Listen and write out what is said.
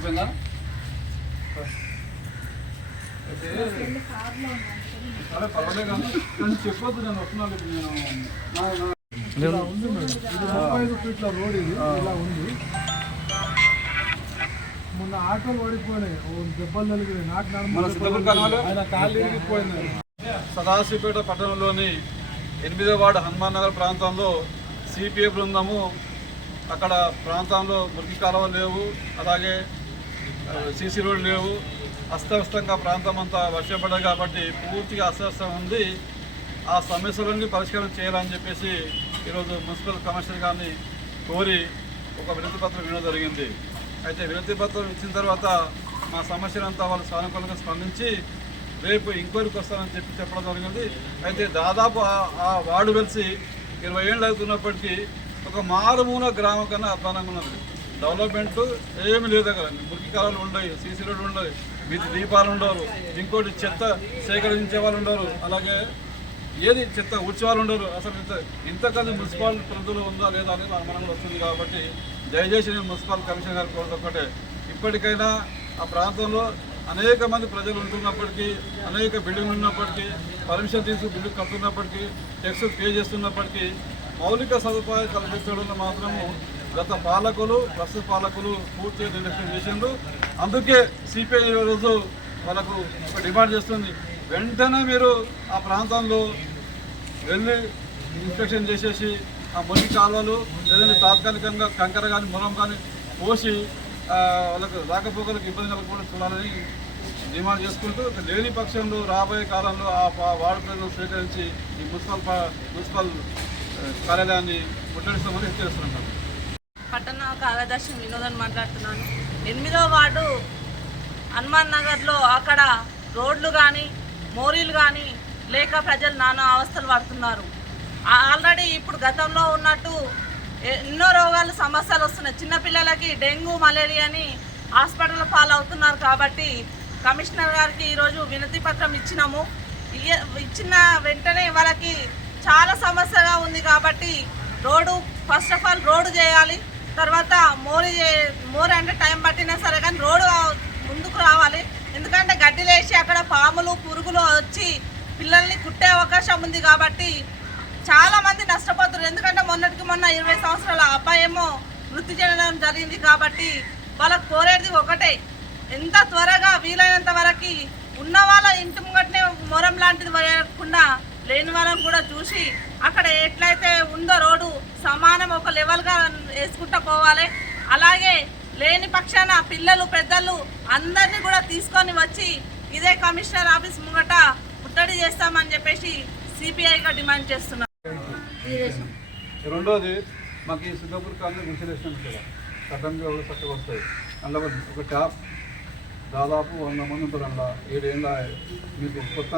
అయిపోయిందా? సరే పర్వాలేదు కానీ చెప్పొద్దు, నేను వస్తున్నాను. నేను ఉంది మేడం, ఇది 35 ఫీట్ల రోడ్, ఇది ఇలా ఉంది. మొన్న ఆటోలు ఓడిపోయినాయి, దెబ్బలు తగిలినాయి. నాకు ఆయన కాళ్ళు ఇరిగిపోయినాయి. సదాశివపేట పట్టణంలోని 8వ వార్డు హనుమాన్ నగర్ ప్రాంతంలో సిపిఐ బృందము అక్కడ ప్రాంతంలో మురికి కాలువలు లేవు, అలాగే సీసీ రోడ్లు లేవు. అస్తవ్యస్తంగా ప్రాంతం అంతా వర్షం పడ్డాయి కాబట్టి పూర్తిగా అస్తవ్యస్తం ఉంది. ఆ సమస్యలన్నీ పరిష్కారం చేయాలని చెప్పేసి ఈరోజు మున్సిపల్ కమిషనర్ గారిని కోరి ఒక వినతి పత్రం ఇవ్వడం జరిగింది. అయితే వినతి పత్రం ఇచ్చిన తర్వాత మా సమస్యలంతా వాళ్ళు సానుకూలంగా స్పందించి రేపు ఎంక్వైరీకి వస్తానని చెప్పడం జరిగింది. అయితే దాదాపు ఆ వార్డు కలిసి 20 ఏళ్ళు అవుతున్నప్పటికీ ఒక మారుమూల గ్రామం కన్నా అధ్వానంగా ఉన్నది. డెవలప్మెంట్ ఏమి లేదు. అక్కడ మురికి కాలాలు ఉండవు, సీసీ రోడ్లు ఉండవు, వీధి దీపాలు ఉండవు, ఇంకోటి చెత్త సేకరించే వాళ్ళు ఉండరు, అలాగే ఏది చెత్త ఊడ్చే వాళ్ళు ఉండరు. అసలు ఇంతకన్నా మున్సిపల్ పరిధిలో ఉందా లేదా అనేది అనుమానంగా వస్తుంది. కాబట్టి దయచేసి నేను మున్సిపల్ కమిషనర్ గారు కోరుతుంటే ఇప్పటికైనా ఆ ప్రాంతంలో అనేక మంది ప్రజలు ఉంటున్నప్పటికీ, అనేక బిల్డింగ్లు ఉన్నప్పటికీ, పర్మిషన్ తీసుకు బిల్లు కడుతున్నప్పటికీ, ట్యాక్స్ పే చేస్తున్నప్పటికీ మౌలిక సదుపాయాలు కల్పించడంలో మాత్రము గత పాలకులు, ప్రస్తుత పాలకులు పూర్తిగా నిర్లక్ష్యం చేసిండ్రు. అందుకే సిపిఐ రోజు వాళ్ళకు ఒక డిమాండ్ చేస్తుంది, వెంటనే మీరు ఆ ప్రాంతంలో వెళ్ళి ఇన్స్పెక్షన్ చేసేసి ఆ మురికి కాలువలు లేదంటే తాత్కాలికంగా కంకర కానీ మురం కానీ పోసి వాళ్ళకు రాకపోకలకు ఇబ్బంది కలగకుండా చూడాలని డిమాండ్ చేసుకుంటూ, లేని పక్షంలో రాబోయే కాలంలో ఆ వార్డు ప్రజలను స్వీకరించి ఈ మున్సిపల్ కార్యాలయాన్ని ముట్టడిస్తామని హెచ్చరిస్తున్నాం. పట్టణ కార్యదర్శి వినోదన్ మాట్లాడుతున్నాను. 8వ వార్డు హనుమాన్ నగర్లో అక్కడ రోడ్లు కానీ మోరీలు కానీ లేక ప్రజలు నానా అవస్థలు పడుతున్నారు. ఆల్రెడీ ఇప్పుడు గతంలో ఉన్నట్టు ఎన్నో రోగాలు సమస్యలు వస్తున్నాయి. చిన్నపిల్లలకి డెంగ్యూ, మలేరియా అని హాస్పిటల్ పాలవుతున్నారు. కాబట్టి కమిషనర్ గారికి ఈరోజు వినతి పత్రం ఇచ్చినాము. ఇచ్చిన వెంటనే వాళ్ళకి చాలా సమస్యగా ఉంది. కాబట్టి road first of all road చేయాలి. తర్వాత మోరీ అంటే టైం పట్టినా సరే కానీ రోడ్డు ముందుకు రావాలి. ఎందుకంటే గడ్డిలేసి అక్కడ పాములు, పురుగులు వచ్చి పిల్లల్ని కుట్టే అవకాశం ఉంది. కాబట్టి చాలామంది నష్టపోతున్నారు. ఎందుకంటే మొన్నటికి మొన్న 20 సంవత్సరాల అబ్బాయి ఏమో మృతి చెందడం జరిగింది. కాబట్టి వాళ్ళకు కోరేది ఒకటే, ఎంత త్వరగా వీలైనంత వరకు ఉన్న వాళ్ళ ఇంటి ముంగటనే మొరం లాంటిది వేయకుండా లేని వాళ్ళని కూడా చూసి అక్కడ ఎట్లయితే ఉందో రోడ్డు సమానం ఒక లెవెల్గా వేసుకుంటూ పోవాలి. అలాగే లేని పక్షాన పిల్లలు, పెద్దలు అందరినీ కూడా తీసుకొని వచ్చి ఇదే కమిషనర్ ఆఫీస్ ముంగట ముట్టడి చేస్తామని చెప్పేసి సిపిఐగా డిమాండ్ చేస్తున్నారు. రెండోది, మాకు ఈ సింగపూర్ కాలనీ ఇన్స్టలేషన్ కదా సడన్గా కూడా చక్కగా వస్తాయి. అందులో ఒక ట్యాప్ దాదాపు 100 మంది ఉంటారు. అందులో 7 ఏళ్ళ మీకు కొత్త